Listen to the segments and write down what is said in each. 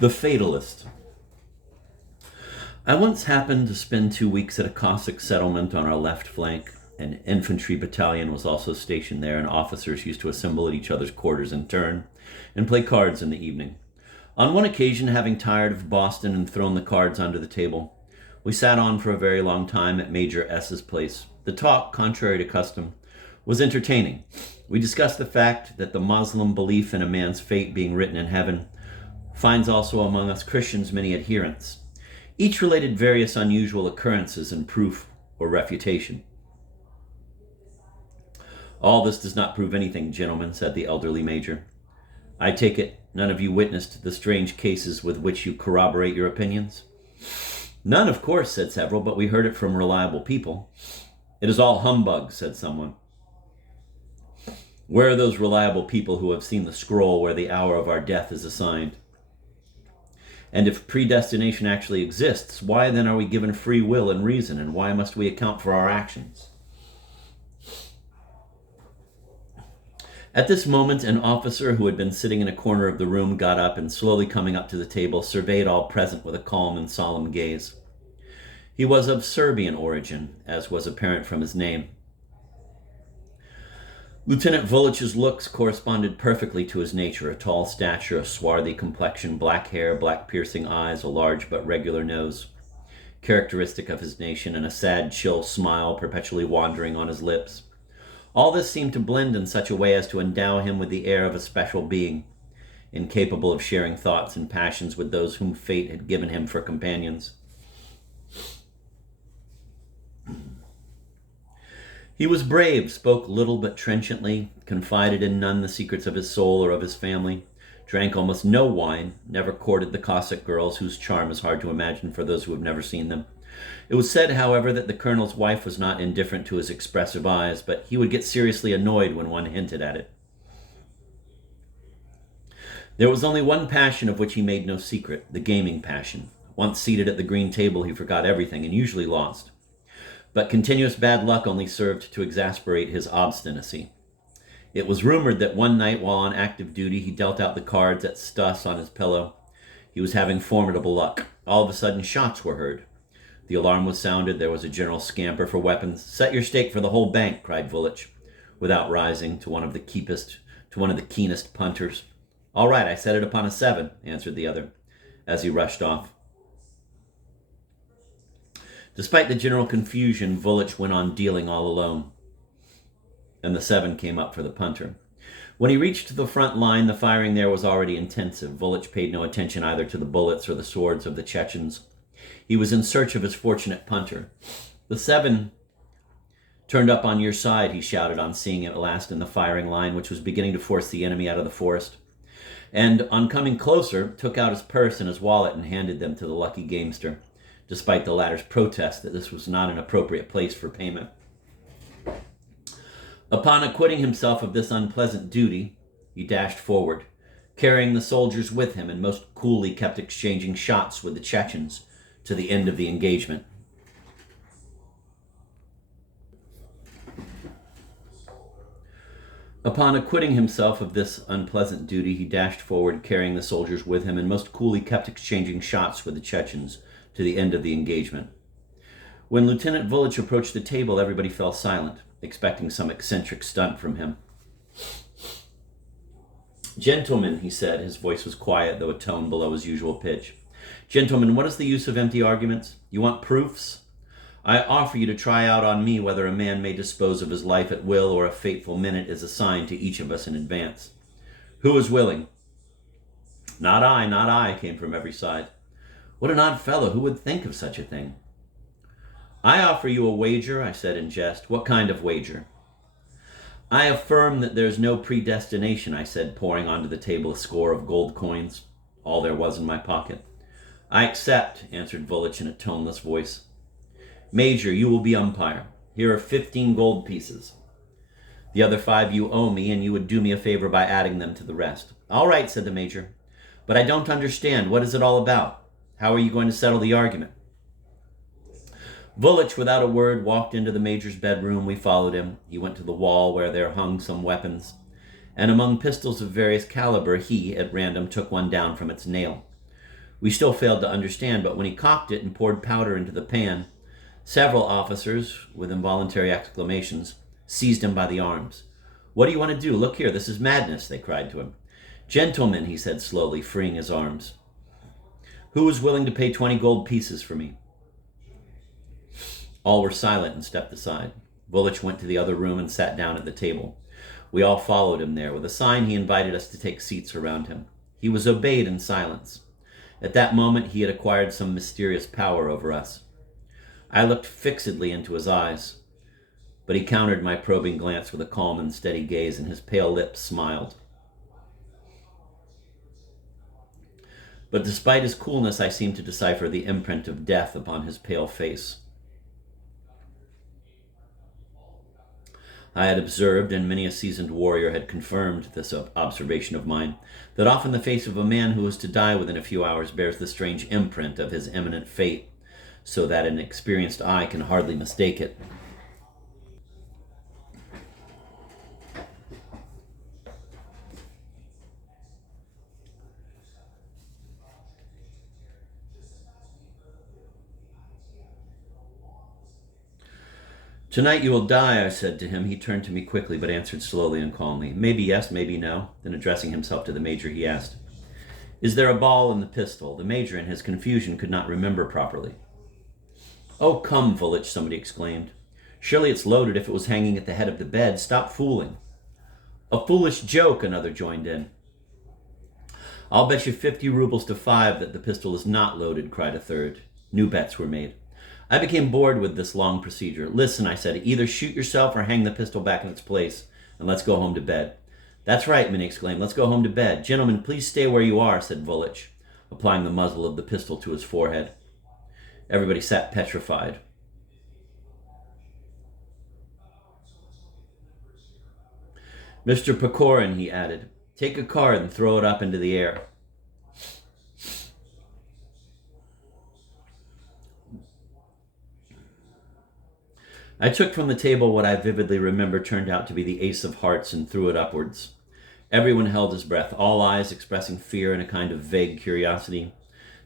The Fatalist. I once happened to spend 2 weeks at a Cossack settlement on our left flank. An infantry battalion was also stationed there, and officers used to assemble at each other's quarters in turn and play cards in the evening. On one occasion, having tired of Boston and thrown the cards onto the table, we sat on for a very long time at Major S.'s place. The talk, contrary to custom, was entertaining. We discussed the fact that the Muslim belief in a man's fate being written in heaven finds also among us Christians many adherents. Each related various unusual occurrences in proof or refutation. All this does not prove anything, gentlemen, said the elderly major. I take it none of you witnessed the strange cases with which you corroborate your opinions? None, of course, said several, but we heard it from reliable people. It is all humbug, said someone. Where are those reliable people who have seen the scroll where the hour of our death is assigned? And if predestination actually exists, why then are we given free will and reason, and why must we account for our actions? At this moment, an officer who had been sitting in a corner of the room got up and, slowly coming up to the table, surveyed all present with a calm and solemn gaze. He was of Serbian origin, as was apparent from his name. Lieutenant Vulich's looks corresponded perfectly to his nature: a tall stature, a swarthy complexion, black hair, black piercing eyes, a large but regular nose, characteristic of his nation, and a sad, chill smile perpetually wandering on his lips. All this seemed to blend in such a way as to endow him with the air of a special being, incapable of sharing thoughts and passions with those whom fate had given him for companions. He was brave, spoke little but trenchantly, confided in none the secrets of his soul or of his family, drank almost no wine, never courted the Cossack girls, whose charm is hard to imagine for those who have never seen them. It was said, however, that the colonel's wife was not indifferent to his expressive eyes, but he would get seriously annoyed when one hinted at it. There was only one passion of which he made no secret: the gaming passion. Once seated at the green table, he forgot everything and usually lost. But continuous bad luck only served to exasperate his obstinacy. It was rumored that one night, while on active duty, he dealt out the cards at Stuss on his pillow. He was having formidable luck. All of a sudden, shots were heard. The alarm was sounded. There was a general scamper for weapons. "Set your stake for the whole bank," cried Vulich, without rising, to one of the keenest punters. "All right, I set it upon a 7, answered the other, as he rushed off. Despite the general confusion, Vulich went on dealing all alone, and the 7 came up for the punter. When he reached the front line, the firing there was already intensive. Vulich paid no attention either to the bullets or the swords of the Chechens. He was in search of his fortunate punter. "The 7 turned up on your side," he shouted on seeing it at last in the firing line, which was beginning to force the enemy out of the forest, and on coming closer, took out his purse and his wallet and handed them to the lucky gamester, despite the latter's protest that this was not an appropriate place for payment. Upon acquitting himself of this unpleasant duty, he dashed forward, carrying the soldiers with him, and most coolly kept exchanging shots with the Chechens to the end of the engagement. Upon acquitting himself of this unpleasant duty, he dashed forward, carrying the soldiers with him, and most coolly kept exchanging shots with the Chechens to the end of the engagement. When Lieutenant Vulich approached the table, everybody fell silent, expecting some eccentric stunt from him. "Gentlemen," he said, his voice was quiet, though a tone below his usual pitch. "Gentlemen, what is the use of empty arguments? You want proofs? I offer you to try out on me whether a man may dispose of his life at will, or a fateful minute is assigned to each of us in advance. Who is willing?" "Not I, not I," came from every side. "What an odd fellow! Who would think of such a thing?" "I offer you a wager," I said in jest. "What kind of wager?" "I affirm that there's no predestination," I said, pouring onto the table a score of gold coins, all there was in my pocket. "I accept," answered Vulich in a toneless voice. "Major, you will be umpire. Here are 15 gold pieces. The other 5 you owe me, and you would do me a favor by adding them to the rest." "All right," said the major. "But I don't understand. What is it all about? How are you going to settle the argument?" Vulich, without a word, walked into the major's bedroom. We followed him. He went to the wall where there hung some weapons, and among pistols of various caliber, he, at random, took one down from its nail. We still failed to understand, but when he cocked it and poured powder into the pan, several officers, with involuntary exclamations, seized him by the arms. "What do you want to do? Look here, this is madness," they cried to him. "Gentlemen," he said slowly, freeing his arms, "who is willing to pay 20 gold pieces for me?" All were silent and stepped aside. Vulich went to the other room and sat down at the table. We all followed him there. With a sign, he invited us to take seats around him. He was obeyed in silence. At that moment, he had acquired some mysterious power over us. I looked fixedly into his eyes, but he countered my probing glance with a calm and steady gaze, and his pale lips smiled. But despite his coolness, I seemed to decipher the imprint of death upon his pale face. I had observed, and many a seasoned warrior had confirmed this observation of mine, that often the face of a man who is to die within a few hours bears the strange imprint of his imminent fate, so that an experienced eye can hardly mistake it. "Tonight you will die," I said to him. He turned to me quickly, but answered slowly and calmly. "Maybe yes, maybe no." Then addressing himself to the major, he asked, "Is there a ball in the pistol?" The major, in his confusion, could not remember properly. "Oh, come, Vulich," somebody exclaimed. "Surely it's loaded if it was hanging at the head of the bed. Stop fooling." "A foolish joke," another joined in. "I'll bet you 50 rubles to 5 that the pistol is not loaded," cried a third. New bets were made. I became bored with this long procedure. "Listen," I said, "either shoot yourself or hang the pistol back in its place, and let's go home to bed." "That's right," many exclaimed. "Let's go home to bed." "Gentlemen, please stay where you are," said Vulich, applying the muzzle of the pistol to his forehead. Everybody sat petrified. "Mr. Pechorin," he added, "take a card and throw it up into the air." I took from the table what I vividly remember turned out to be the ace of hearts and threw it upwards. Everyone held his breath, all eyes expressing fear and a kind of vague curiosity.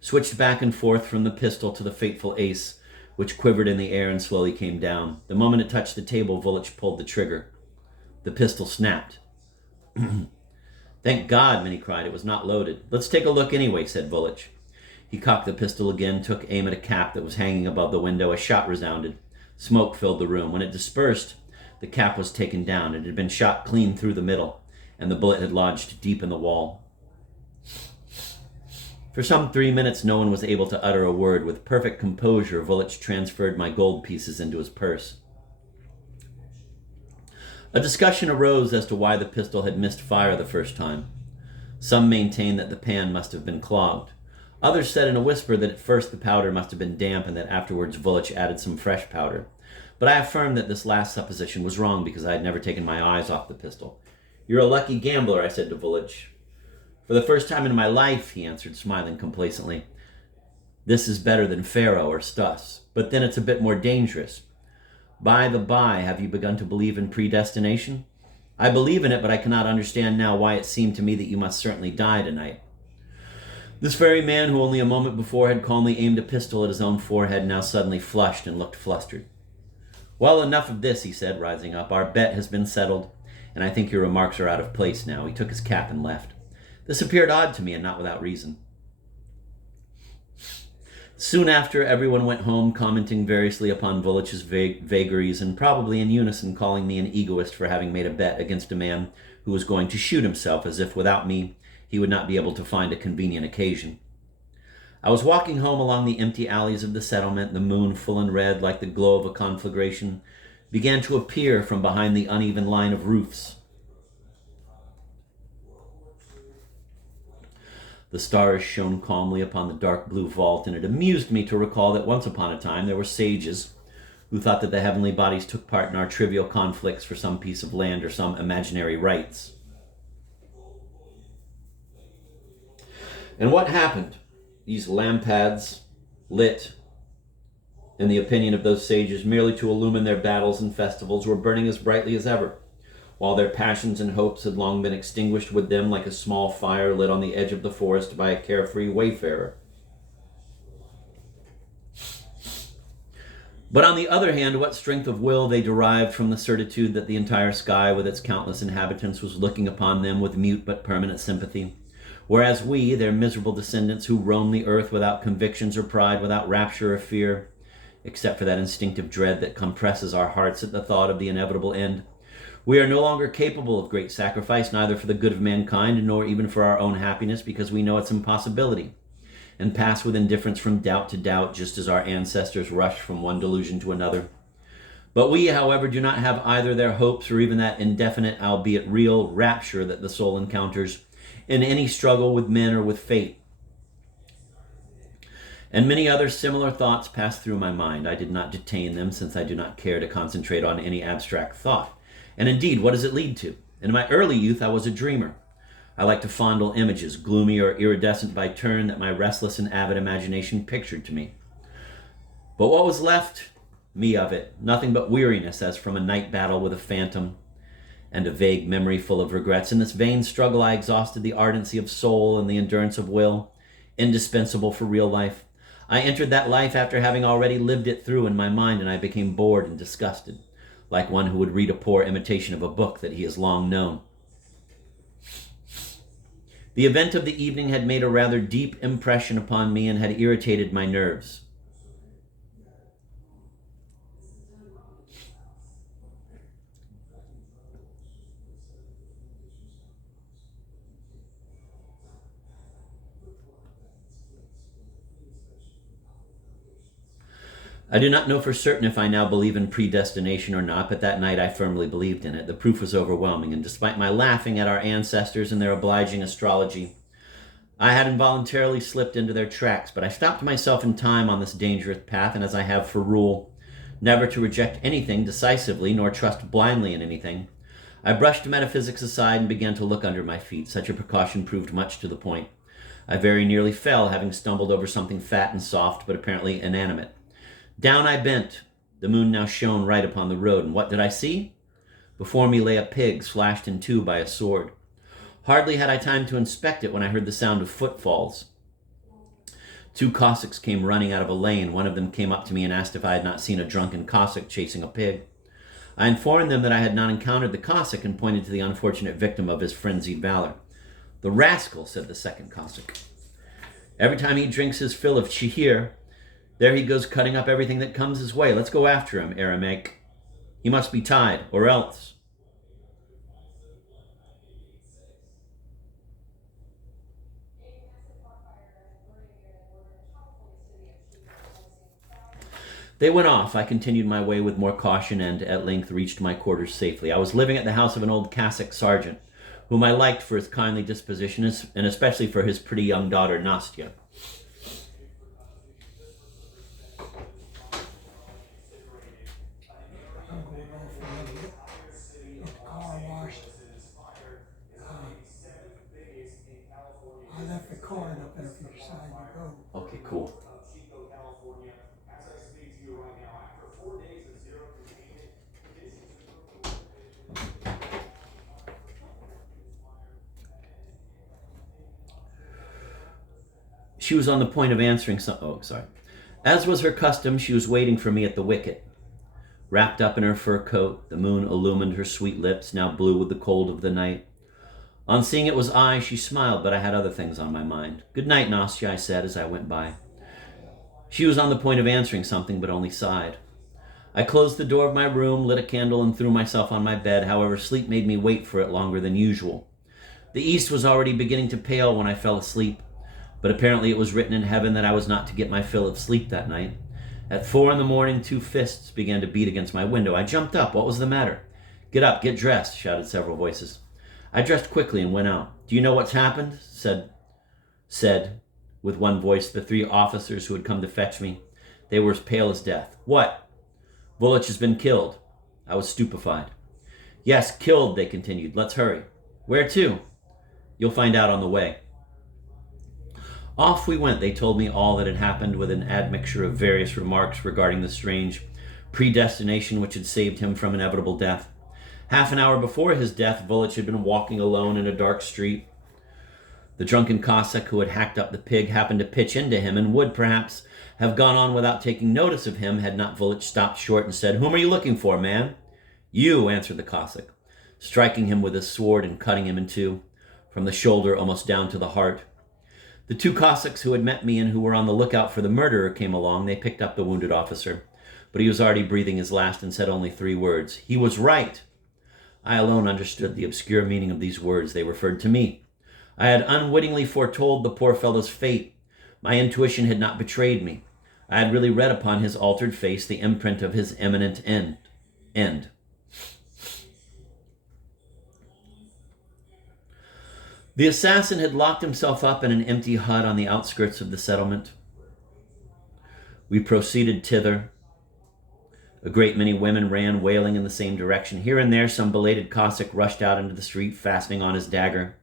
Switched back and forth from the pistol to the fateful ace, which quivered in the air and slowly came down. The moment it touched the table, Vulich pulled the trigger. The pistol snapped. "Thank God," many cried, "it was not loaded." "Let's take a look anyway," said Vulich. He cocked the pistol again, took aim at a cap that was hanging above the window. A shot resounded. Smoke filled the room. When it dispersed, the cap was taken down. It had been shot clean through the middle, and the bullet had lodged deep in the wall. For some 3 minutes, no one was able to utter a word. With perfect composure, Vulich transferred my gold pieces into his purse. A discussion arose as to why the pistol had missed fire the first time. Some maintained that the pan must have been clogged. Others said in a whisper that at first the powder must have been damp and that afterwards Vulich added some fresh powder. But I affirmed that this last supposition was wrong because I had never taken my eyes off the pistol. "You're a lucky gambler," I said to Vulich. "For the first time in my life," he answered, smiling complacently. "This is better than faro or Stus, but then it's a bit more dangerous. By the by, have you begun to believe in predestination?" "I believe in it, but I cannot understand now why it seemed to me that you must certainly die tonight." This very man who only a moment before had calmly aimed a pistol at his own forehead now suddenly flushed and looked flustered. "Well, enough of this," he said, rising up. "Our bet has been settled, and I think your remarks are out of place now." He took his cap and left. This appeared odd to me, and not without reason. Soon after, everyone went home, commenting variously upon Vulich's vagaries, and probably in unison calling me an egoist for having made a bet against a man who was going to shoot himself, as if without me he would not be able to find a convenient occasion. I was walking home along the empty alleys of the settlement. The moon, full and red like the glow of a conflagration, began to appear from behind the uneven line of roofs. The stars shone calmly upon the dark blue vault, and it amused me to recall that once upon a time there were sages who thought that the heavenly bodies took part in our trivial conflicts for some piece of land or some imaginary rights. And what happened? These lampads, lit, in the opinion of those sages, merely to illumine their battles and festivals, were burning as brightly as ever, while their passions and hopes had long been extinguished with them like a small fire lit on the edge of the forest by a carefree wayfarer. But on the other hand, what strength of will they derived from the certitude that the entire sky with its countless inhabitants was looking upon them with mute but permanent sympathy, whereas we, their miserable descendants who roam the earth without convictions or pride, without rapture or fear, except for that instinctive dread that compresses our hearts at the thought of the inevitable end, we are no longer capable of great sacrifice, neither for the good of mankind nor even for our own happiness, because we know its impossibility, and pass with indifference from doubt to doubt, just as our ancestors rushed from one delusion to another. But we, however, do not have either their hopes or even that indefinite, albeit real, rapture that the soul encounters in any struggle with men or with fate. And many other similar thoughts passed through my mind. I did not detain them, since I do not care to concentrate on any abstract thought. And indeed, what does it lead to? In my early youth, I was a dreamer. I like to fondle images, gloomy or iridescent by turn, that my restless and avid imagination pictured to me. But what was left me of it? Nothing but weariness, as from a night battle with a phantom, and a vague memory full of regrets. In this vain struggle, I exhausted the ardency of soul and the endurance of will, indispensable for real life. I entered that life after having already lived it through in my mind, and I became bored and disgusted, like one who would read a poor imitation of a book that he has long known. The event of the evening had made a rather deep impression upon me and had irritated my nerves. I do not know for certain if I now believe in predestination or not, but that night I firmly believed in it. The proof was overwhelming, and despite my laughing at our ancestors and their obliging astrology, I had involuntarily slipped into their tracks. But I stopped myself in time on this dangerous path, and as I have for rule never to reject anything decisively, nor trust blindly in anything, I brushed metaphysics aside and began to look under my feet. Such a precaution proved much to the point. I very nearly fell, having stumbled over something fat and soft, but apparently inanimate. Down I bent. The moon now shone right upon the road, and what did I see? Before me lay a pig, slashed in two by a sword. Hardly had I time to inspect it when I heard the sound of footfalls. 2 Cossacks came running out of a lane. One of them came up to me and asked if I had not seen a drunken Cossack chasing a pig. I informed them that I had not encountered the Cossack and pointed to the unfortunate victim of his frenzied valor. "The rascal," said the second Cossack. "Every time he drinks his fill of chihir, there he goes cutting up everything that comes his way. Let's go after him, Aramaic. He must be tied, or else." They went off. I continued my way with more caution and at length reached my quarters safely. I was living at the house of an old Cossack sergeant, whom I liked for his kindly disposition and especially for his pretty young daughter, Nastya. I left the card up there if you decide to go. Okay, cool. She was on the point of answering As was her custom, she was waiting for me at the wicket. Wrapped up in her fur coat, the moon illumined her sweet lips, now blue with the cold of the night. On seeing it was I, she smiled, but I had other things on my mind. "Good night, Nastya," I said as I went by. She was on the point of answering something, but only sighed. I closed the door of my room, lit a candle, and threw myself on my bed. However, sleep made me wait for it longer than usual. The east was already beginning to pale when I fell asleep, but apparently it was written in heaven that I was not to get my fill of sleep that night. At 4 a.m, 2 fists began to beat against my window. I jumped up. What was the matter? "Get up, get dressed," shouted several voices. I dressed quickly and went out. "Do you know what's happened?" said with one voice the 3 officers who had come to fetch me. They were as pale as death. "What?" "Vulich has been killed." I was stupefied. "Yes, killed," they continued. "Let's hurry." "Where to?" "You'll find out on the way." Off we went. They told me all that had happened with an admixture of various remarks regarding the strange predestination which had saved him from inevitable death. Half an hour before his death, Vulich had been walking alone in a dark street The drunken Cossack who had hacked up the pig happened to pitch into him and would, perhaps, have gone on without taking notice of him had not Vulich stopped short and said, "Whom are you looking for, man?" "You," answered the Cossack, striking him with his sword and cutting him in two, from the shoulder almost down to the heart. The two Cossacks who had met me and who were on the lookout for the murderer came along. They picked up the wounded officer, but he was already breathing his last and said only 3 words. He was right. I alone understood the obscure meaning of these words. They referred to me. I had unwittingly foretold the poor fellow's fate. My intuition had not betrayed me. I had really read upon his altered face the imprint of his imminent end. The assassin had locked himself up in an empty hut on the outskirts of the settlement. We proceeded thither. A great many women ran wailing in the same direction. Here and there, some belated Cossack rushed out into the street, fastening on his dagger,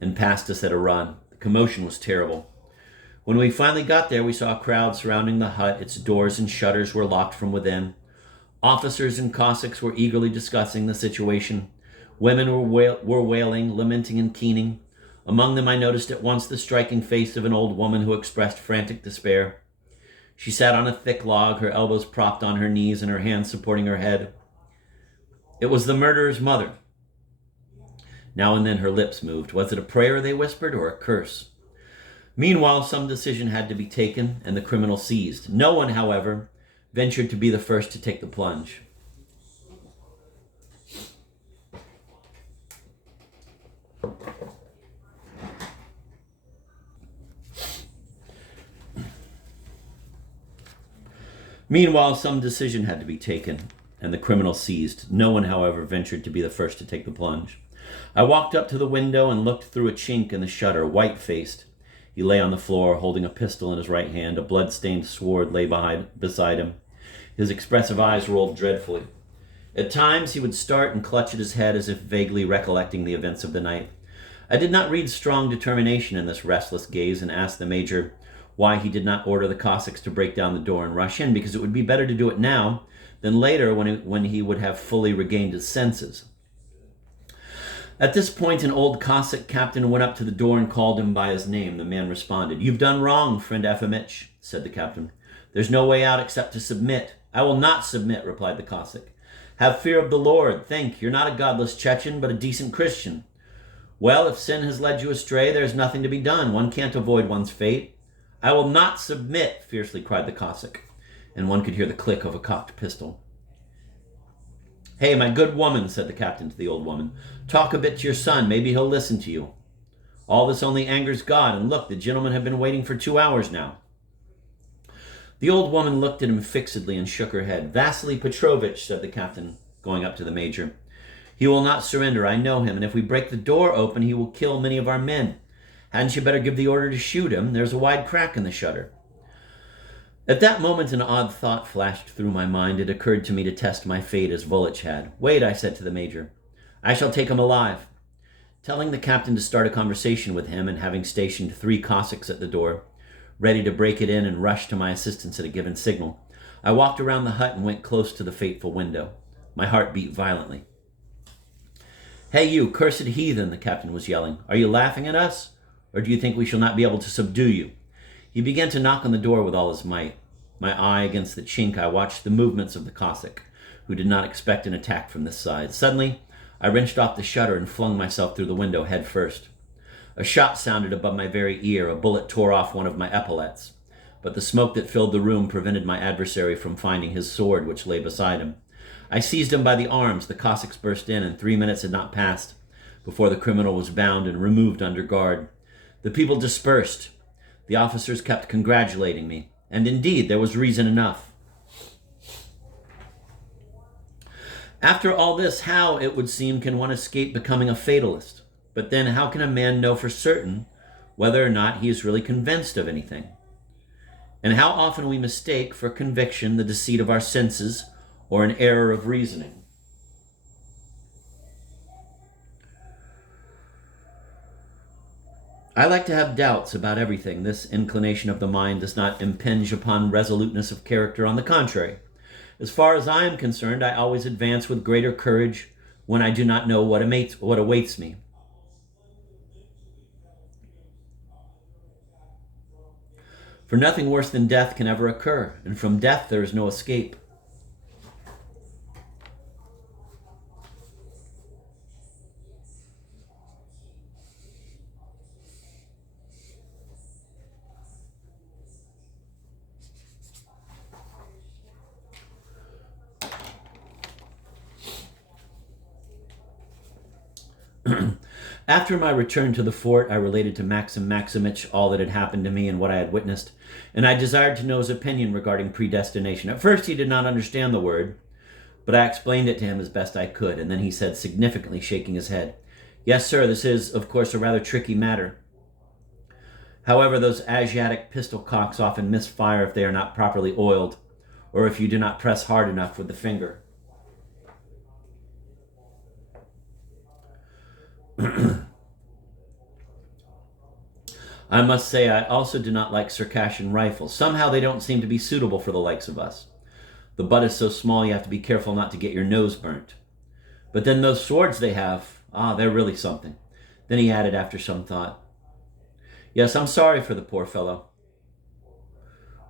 and passed us at a run. The commotion was terrible. When we finally got there, we saw a crowd surrounding the hut. Its doors and shutters were locked from within. Officers and Cossacks were eagerly discussing the situation. Women were wailing, lamenting, and keening. Among them I noticed at once the striking face of an old woman who expressed frantic despair. She sat on a thick log, her elbows propped on her knees and her hands supporting her head. It was the murderer's mother. Now and then her lips moved. Was it a prayer, they whispered, or a curse? Meanwhile, some decision had to be taken and the criminal seized. No one, however, ventured to be the first to take the plunge. Meanwhile, some decision had to be taken, and the criminal seized. No one, however, ventured to be the first to take the plunge. I walked up to the window and looked through a chink in the shutter, white-faced. He lay on the floor, holding a pistol in his right hand. A blood-stained sword lay beside him. His expressive eyes rolled dreadfully. At times, he would start and clutch at his head as if vaguely recollecting the events of the night. I did not read strong determination in this restless gaze and asked the major why he did not order the Cossacks to break down the door and rush in, because it would be better to do it now than later when he would have fully regained his senses. At this point, an old Cossack captain went up to the door and called him by his name. The man responded. "You've done wrong, friend Efimich," said the captain. "There's no way out except to submit." "I will not submit," replied the Cossack. "Have fear of the Lord. Think, you're not a godless Chechen, but a decent Christian." "Well, if sin has led you astray, there's nothing to be done. One can't avoid one's fate." "I will not submit," fiercely cried the Cossack, and one could hear the click of a cocked pistol. "Hey, my good woman," said the captain to the old woman, "talk a bit to your son. Maybe he'll listen to you. All this only angers God, and look, the gentlemen have been waiting for 2 hours now." The old woman looked at him fixedly and shook her head. "Vasily Petrovich," said the captain, going up to the major. "He will not surrender. I know him, and if we break the door open, he will kill many of our men. Hadn't you better give the order to shoot him? There's a wide crack in the shutter." At that moment, an odd thought flashed through my mind. It occurred to me to test my fate as Vulich had. "Wait," I said to the major. "I shall take him alive." Telling the captain to start a conversation with him and having stationed 3 Cossacks at the door, ready to break it in and rush to my assistance at a given signal, I walked around the hut and went close to the fateful window. My heart beat violently. "Hey, you cursed heathen," the captain was yelling. "Are you laughing at us? Or do you think we shall not be able to subdue you?" He began to knock on the door with all his might. My eye against the chink, I watched the movements of the Cossack, who did not expect an attack from this side. Suddenly, I wrenched off the shutter and flung myself through the window head first. A shot sounded above my very ear. A bullet tore off one of my epaulets, but the smoke that filled the room prevented my adversary from finding his sword, which lay beside him. I seized him by the arms. The Cossacks burst in, and 3 minutes had not passed before the criminal was bound and removed under guard. The people dispersed. The officers kept congratulating me, and indeed there was reason enough. After all this, how, it would seem, can one escape becoming a fatalist? But then how can a man know for certain whether or not he is really convinced of anything? And how often we mistake for conviction the deceit of our senses or an error of reasoning. I like to have doubts about everything. This inclination of the mind does not impinge upon resoluteness of character. On the contrary, as far as I am concerned, I always advance with greater courage when I do not know what awaits me. For nothing worse than death can ever occur, and from death there is no escape. After my return to the fort, I related to Maxim Maximich all that had happened to me and what I had witnessed, and I desired to know his opinion regarding predestination. At first he did not understand the word, but I explained it to him as best I could, and then he said, significantly shaking his head, "Yes, sir, this is, of course, a rather tricky matter. However, those Asiatic pistol cocks often misfire if they are not properly oiled, or if you do not press hard enough with the finger." I must say I also do not like Circassian rifles. Somehow they don't seem to be suitable for the likes of us. The butt is so small you have to be careful not to get your nose burnt. But then those swords they have, they're really something. Then he added after some thought, "Yes, I'm sorry for the poor fellow.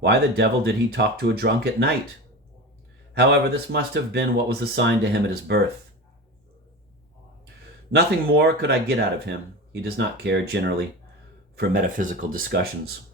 Why the devil did he talk to a drunk at night? However, this must have been what was assigned to him at his birth. Nothing more could I get out of him. He does not care, generally, for metaphysical discussions."